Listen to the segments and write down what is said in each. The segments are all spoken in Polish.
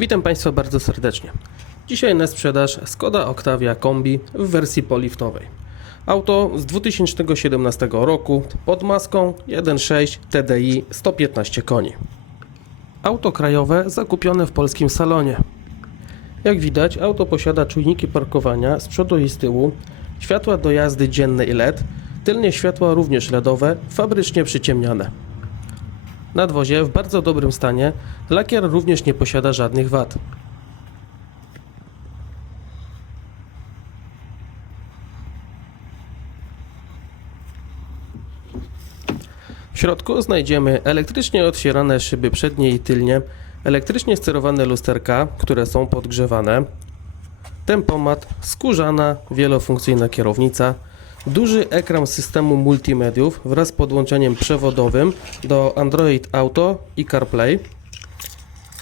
Witam Państwa bardzo serdecznie. Dzisiaj na sprzedaż Skoda Octavia Kombi w wersji poliftowej. Auto z 2017 roku pod maską 1.6 TDI 115 koni. Auto krajowe zakupione w polskim salonie. Jak widać, auto posiada czujniki parkowania z przodu i z tyłu, światła do jazdy dzienne i LED, tylnie światła również LEDowe, fabrycznie przyciemniane. Nadwozie w bardzo dobrym stanie, lakier również nie posiada żadnych wad. W środku znajdziemy elektrycznie otwierane szyby przednie i tylnie, elektrycznie sterowane lusterka, które są podgrzewane, tempomat, skórzana, wielofunkcyjna kierownica, duży ekran systemu multimediów wraz z podłączeniem przewodowym do Android Auto i CarPlay,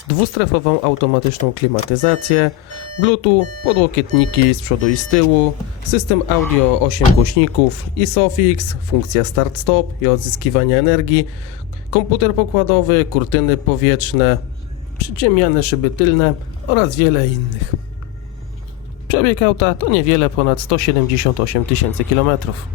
dwustrefową automatyczną klimatyzację, Bluetooth, podłokietniki z przodu i z tyłu, system audio 8 głośników, ISOFIX, funkcja start-stop i odzyskiwanie energii, komputer pokładowy, kurtyny powietrzne, przyciemniane szyby tylne oraz wiele innych. Przebieg auta to niewiele ponad 178 tysięcy kilometrów.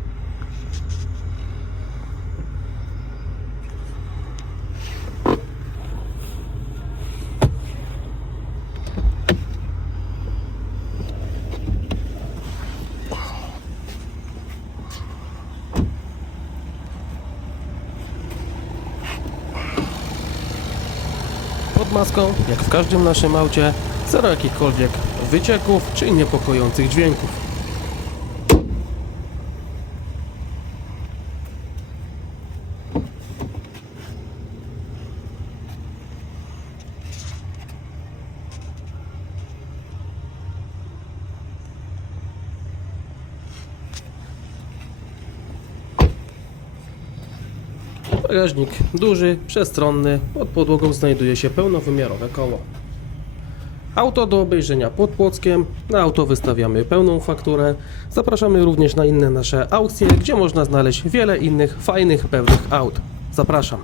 Pod maską, jak w każdym naszym aucie, zero jakichkolwiek wycieków czy niepokojących dźwięków. Bagażnik duży, przestronny, pod podłogą znajduje się pełnowymiarowe koło. Auto do obejrzenia pod Płockiem, na auto wystawiamy pełną fakturę. Zapraszamy również na inne nasze aukcje, gdzie można znaleźć wiele innych fajnych, pewnych aut. Zapraszam.